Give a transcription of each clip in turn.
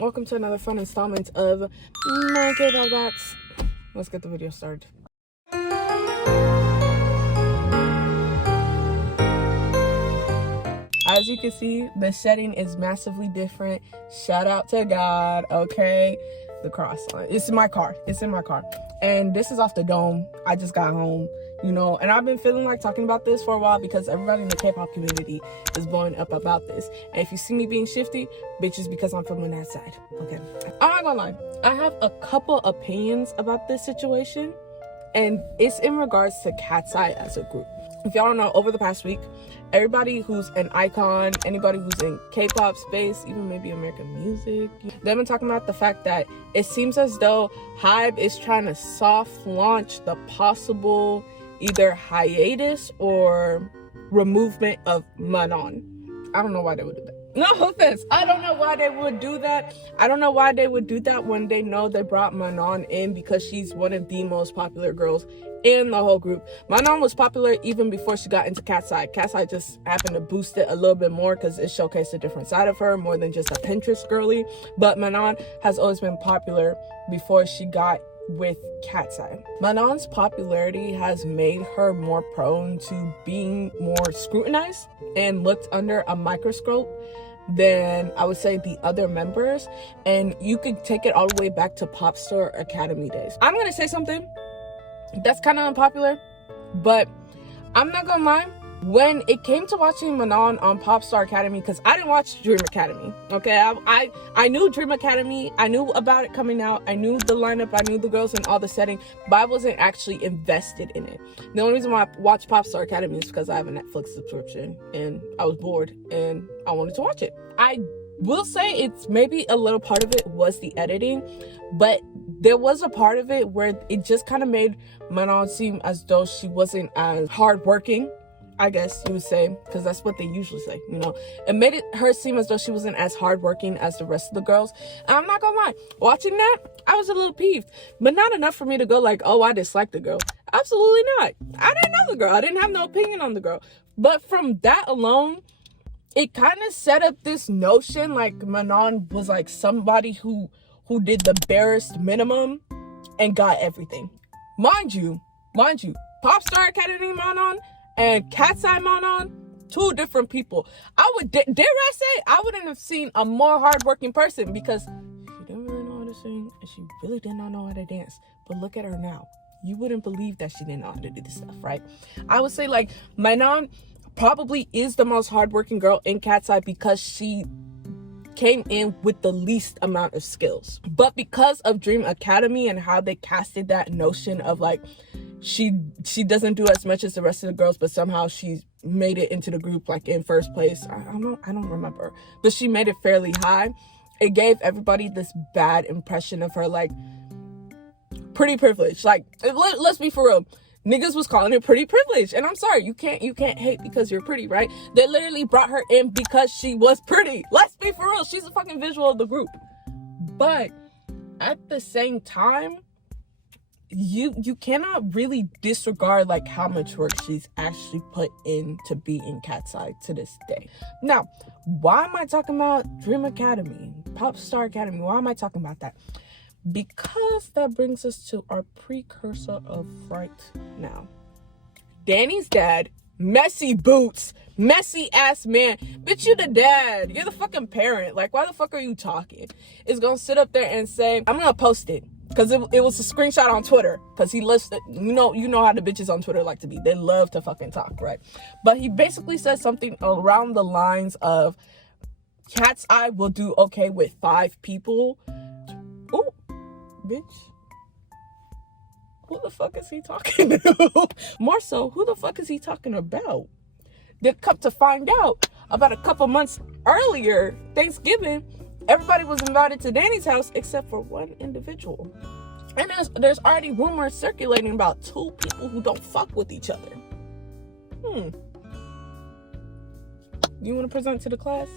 Welcome to another fun installment of my K-pop Dots. Let's get the video started. As you can see, the setting is massively different. Shout out to God, okay? The cross line. It's in my car. And this is off the dome. I just got home, and I've been feeling like talking about this for a while because everybody in the K-pop community is blowing up about this. And if you see me being shifty, bitch, it's because I'm from on that side, okay? I'm not gonna lie. I have a couple opinions about this situation, and it's in regards to Katseyes as a group. If y'all don't know, over the past week, everybody who's an icon, anybody who's in K-pop space, even maybe American music, they've been talking about the fact that it seems as though HYBE is trying to soft launch the possible either hiatus or removal of Manon. I don't know why they would do that. No offense. I don't know why they would do that. I don't know why they would do that when they know they brought Manon in because she's one of the most popular girls in the whole group. Manon was popular even before she got into Katseyes. Katseyes just happened to boost it a little bit more because it showcased a different side of her, more than just a Pinterest girly. But Manon has always been popular before she got with Katseyes. Manon's popularity has made her more prone to being more scrutinized and looked under a microscope than I would say the other members. And you could take it all the way back to Pop Star Academy days. I'm gonna say something that's kind of unpopular, but I'm not gonna lie. When it came to watching Manon on Pop Star Academy, because I didn't watch Dream Academy, okay? I knew Dream Academy, I knew about it coming out, I knew the lineup, I knew the girls and all the setting, but I wasn't actually invested in it. The only reason why I watched Pop Star Academy is because I have a Netflix subscription and I was bored and I wanted to watch it. I will say it's maybe a little part of it was the editing, but there was a part of it where it just kind of made Manon seem as though she wasn't as hardworking, I guess you would say, because that's what they usually say, It made her seem as though she wasn't as hardworking as the rest of the girls. And I'm not gonna lie, watching that, I was a little peeved, but not enough for me to go like, oh, I dislike the girl. Absolutely not. I didn't know the girl. I didn't have no opinion on the girl. But from that alone, it kind of set up this notion like Manon was like somebody who did the barest minimum and got everything. Mind you, Pop Star Academy Manon and Katseyes Manon, two different people. I would dare I say I wouldn't have seen a more hardworking person because she didn't really know how to sing and she really did not know how to dance. But look at her now. You wouldn't believe that she didn't know how to do this stuff, right? I would say like Manon probably is the most hardworking girl in Katseyes because she came in with the least amount of skills. But because of Dream Academy and how they casted that notion of like she doesn't do as much as the rest of the girls, but somehow she's made it into the group like in first place. I don't remember, but she made it fairly high. It gave everybody this bad impression of her like pretty privileged. Like let's be for real. Niggas was calling it pretty privilege, and I'm sorry, you can't hate because you're pretty, right? They literally brought her in because she was pretty. Let's be for real, she's a fucking visual of the group. But at the same time, you cannot really disregard like how much work she's actually put in to be in Katseyes to this day. Now, why am I talking about Dream Academy, Pop Star Academy? Why am I talking about that? Because that brings us to our precursor of right now. Danny's dad, messy boots, messy ass man. Bitch, you the dad. You're the fucking parent. Like, why the fuck are you talking? Is gonna sit up there and say, I'm gonna post it. Because it was a screenshot on Twitter. Because he listed, you know how the bitches on Twitter like to be. They love to fucking talk, right? But he basically said something around the lines of, Katseyes will do okay with 5 people. Ooh. Bitch, who the fuck is he talking to? More so, who the fuck is he talking about? They come to find out about a couple months earlier, Thanksgiving, everybody was invited to Danny's house except for one individual. And there's already rumors circulating about 2 people who don't fuck with each other. You want to present to the class?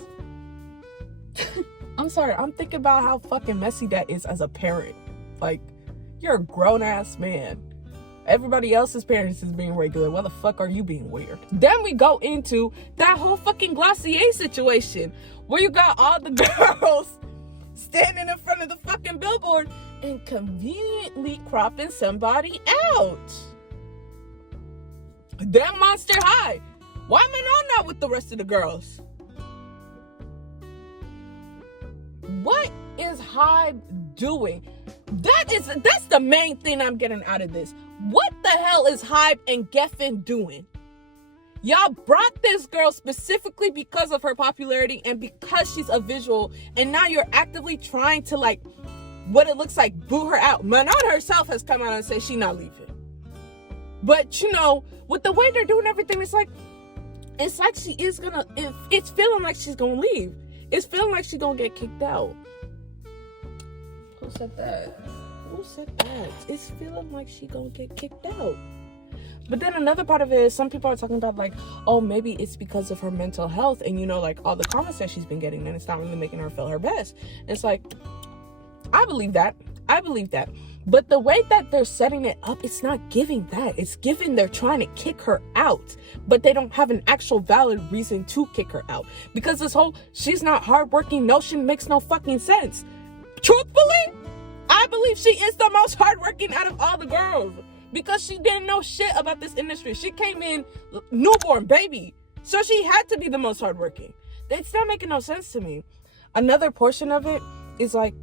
I'm sorry, I'm thinking about how fucking messy that is as a parent. Like, you're a grown-ass man. Everybody else's parents is being regular. Why the fuck are you being weird? Then we go into that whole fucking Katseyes situation where you got all the girls standing in front of the fucking billboard and conveniently cropping somebody out. Damn Monster High. Why am I not with the rest of the girls? What is Hybe doing? That's the main thing I'm getting out of this. What the hell is Hybe and Geffen doing? Y'all brought this girl specifically because of her popularity and because she's a visual, and now you're actively trying to, like, what it looks like, boo her out. Manon herself has come out and said she's not leaving. But, you know, with the way they're doing everything, it's like she is gonna, it's feeling like she's gonna leave. It's feeling like she's gonna get kicked out. Who said that? Who said that? It's feeling like she's gonna get kicked out. But then another part of it is some people are talking about, like, oh, maybe it's because of her mental health and, you know, like, all the comments that she's been getting, and it's not really making her feel her best. It's like, I believe that. But the way that they're setting it up, it's not giving that. It's giving they're trying to kick her out, but they don't have an actual valid reason to kick her out. Because this whole she's not hardworking notion makes no fucking sense. Truthfully, I believe she is the most hardworking out of all the girls. Because she didn't know shit about this industry. She came in newborn baby. So she had to be the most hardworking. It's not making no sense to me. Another portion of it is like,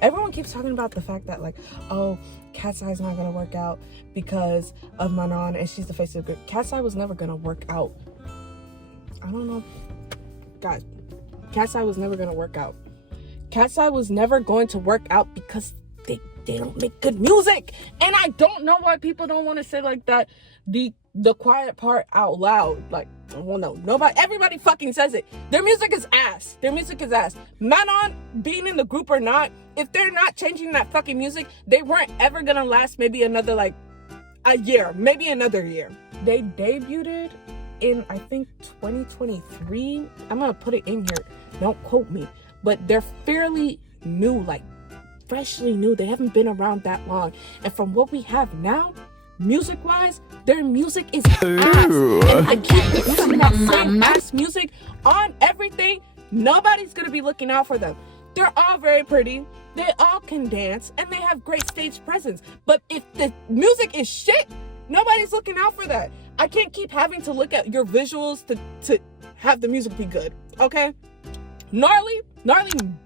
everyone keeps talking about the fact that, like, oh, Katseyes not going to work out because of Manon and she's the face of the group. Katseyes was never going to work out. I don't know. Guys, Katseyes was never going to work out. Katseyes was never going to work out because they don't make good music. And I don't know why people don't want to say, like, that the quiet part out loud. Like, well, no, everybody fucking says it. Their music is ass. Manon being in the group or not, if they're not changing that fucking music, they weren't ever gonna last maybe another, like, a year, maybe another year. They debuted in, I think, 2023. I'm gonna put it in here, don't quote me, but they're fairly new, like freshly new. They haven't been around that long, and from what we have now, music wise, their music is ass. And I keep using that same ass music on everything. Nobody's gonna be looking out for them. They're all very pretty, they all can dance, and they have great stage presence. But if the music is shit, nobody's looking out for that. I can't keep having to look at your visuals to have the music be good, okay? Gnarly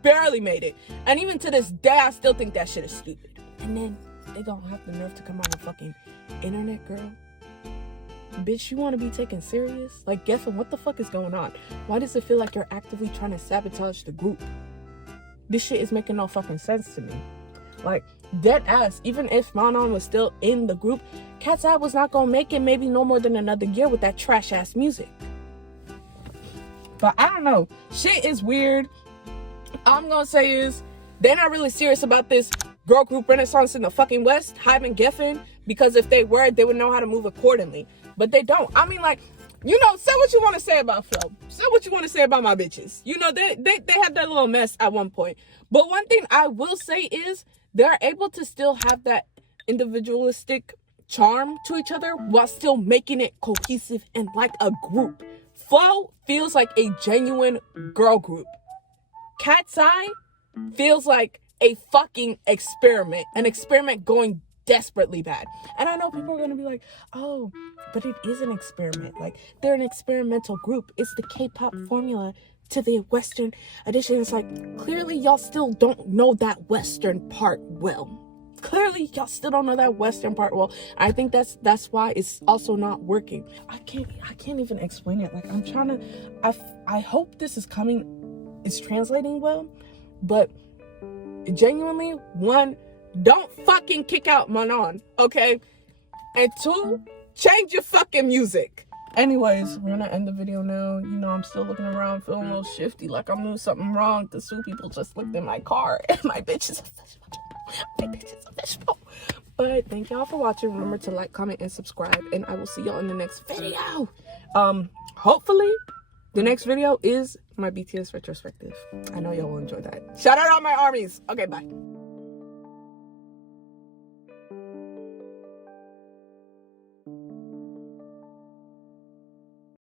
barely made it. And even to this day, I still think that shit is stupid. And then they gonna have the nerve to come on the fucking internet, girl. Bitch, you want to be taken serious? Like, Geffen, what the fuck is going on? Why does it feel like you're actively trying to sabotage the group? This shit is making no fucking sense to me. Like, dead ass, even if Manon was still in the group, Katseyes was not gonna make it maybe no more than another year with that trash ass music. But I don't know. Shit is weird. All I'm gonna say is they're not really serious about this girl group renaissance in the fucking West, Hybe and Geffen, because if they were, they would know how to move accordingly. But they don't. I mean, like, you know, say what you want to say about Flo. Say what you want to say about my bitches. You know, they had that little mess at one point. But one thing I will say is they're able to still have that individualistic charm to each other while still making it cohesive and like a group. Flo feels like a genuine girl group. Katseyes feels like a fucking experiment. An experiment going desperately bad. And I know people are going to be like, oh, but it is an experiment. Like, they're an experimental group. It's the K-pop formula to the Western edition. It's like, clearly y'all still don't know that Western part well. Clearly y'all still don't know that Western part well. I think that's why it's also not working. I can't even explain it. Like, I'm trying to, I hope this is translating well, but genuinely, one, don't fucking kick out Manon, okay? And two, change your fucking music. Anyways, we're gonna end the video now. You know, I'm still looking around, feeling a little shifty, like I'm doing something wrong. The two people just looked in my car, and my bitch is official. But thank y'all for watching. Remember to like, comment, and subscribe, and I will see y'all in the next video. Hopefully, the next video is my BTS retrospective. I know y'all will enjoy that. Shout out all my armies. Okay, bye.